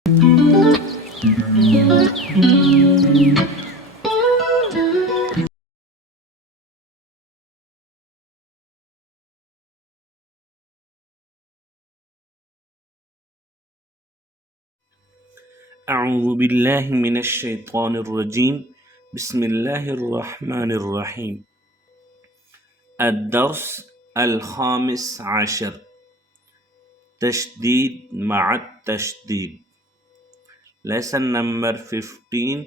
أعوذ بالله من الشيطان الرجيم. بسم الله الرحمن الرحيم. الدرس الخامس عشر، تشديد مع التشديد. Lesson number 15.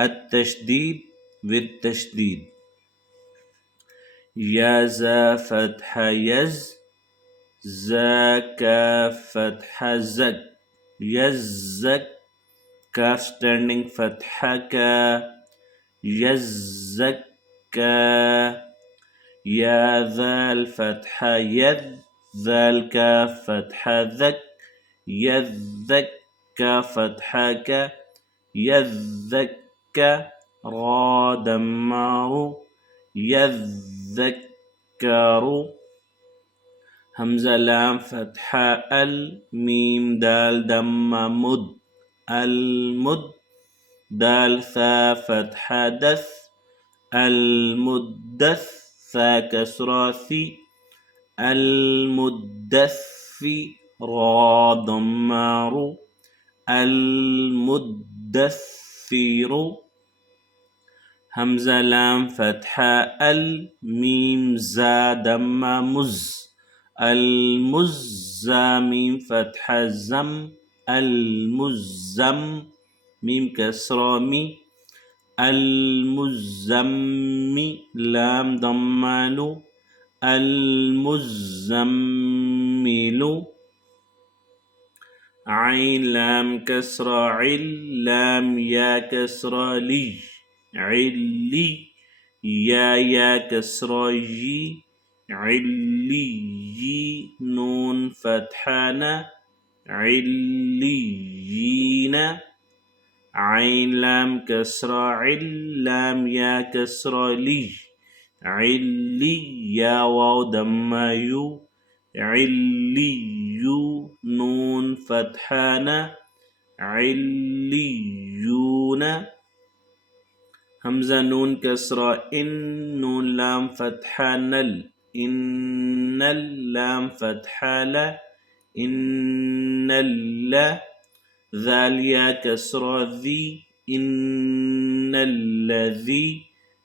التشديد بالتشديد. يا زا فتح يز، زا كاف فتح زك، يزك. كاف standing فتحة كا، يزكى. يا ذال فتحة يذ، ذال كاف فتحة ذك، يذكى فتحة ك، يذكى. را دمار، يذكر. همزة لام فتحة ال، ميم دال دم مد، المد. دال ثا فتحة دث، المدث. ثا كسرة ثي، المدثي. را ضمار، المدثر. همزة لام فتحة ال، ميم زا دم مز، المز. ميم فتحة زم، المزم. ميم كسرة مي، المزم. لام ضمال، المزمل. عين لام كسرة عل، لام يا كسرة لي، علي. يا كسرة جي، علي. نون فتحنا، عليين. عين لام كسرة عل، لام يا كسرة لي، علي. يا واو دم يو، علي. نون فتحنا، عليون. همزة نون كسرة إن، نون لام فتحة نل، إن اللام فتحة لا، إن اللا. ذال يا كسرة ذي، إن الذي.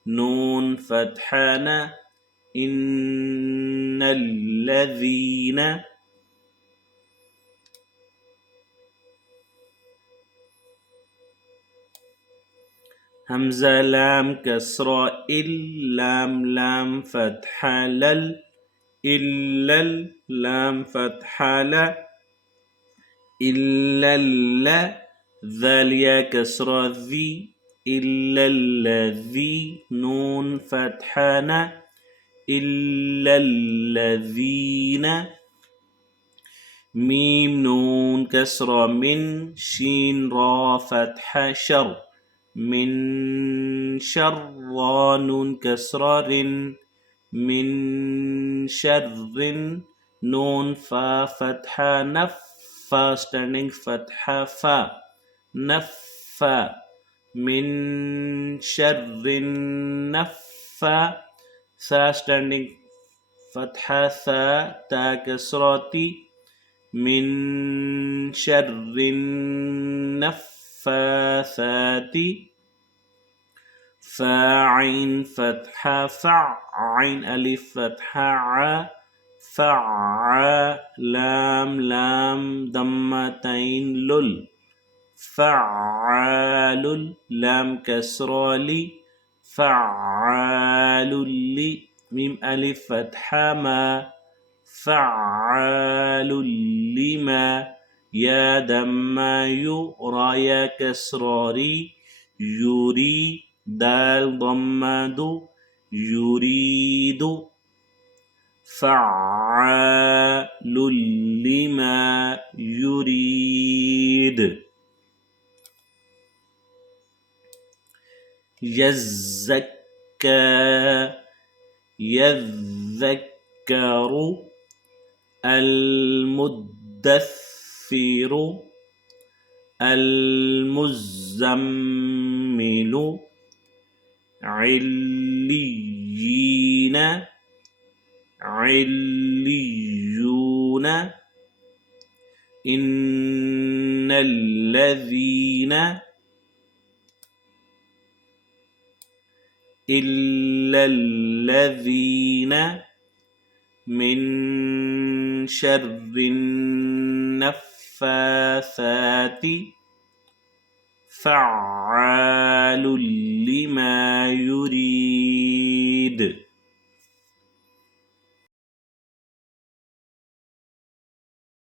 نون فتحنا، إن الذين. همزة لام كسرة إل، لام لام فتحة لل، إلا لام فتحة لا، إلا لا. ذال يا كسرة ذي، إلا الذي. نون فتحنا، إلا الذين. ميم نون كسرة من، شين را فتحة شر، من شر. را نون كسرة رن، من شر. نون فا فتحة نف، فا standing فتحة فا، نفا. من شر نفا. ثا standing فتحة ثا، تا كسرة، من شر النفاثات. فاعين فتحة فع، عين ألف فتحة ع، فع. لام لام ضمتين لل، فعال. لام كسرة لي، فعال لي. ميم ألف فتحة ما، فعال لما. يا دم يو، رايا كسراري، يري. دال ضماد، يريد. فعال لما يريد. يزكى، يذكر. المدثر، المزمل عليين عليون إن الذين إلا الذين من شر النفاثات فعال لما يريد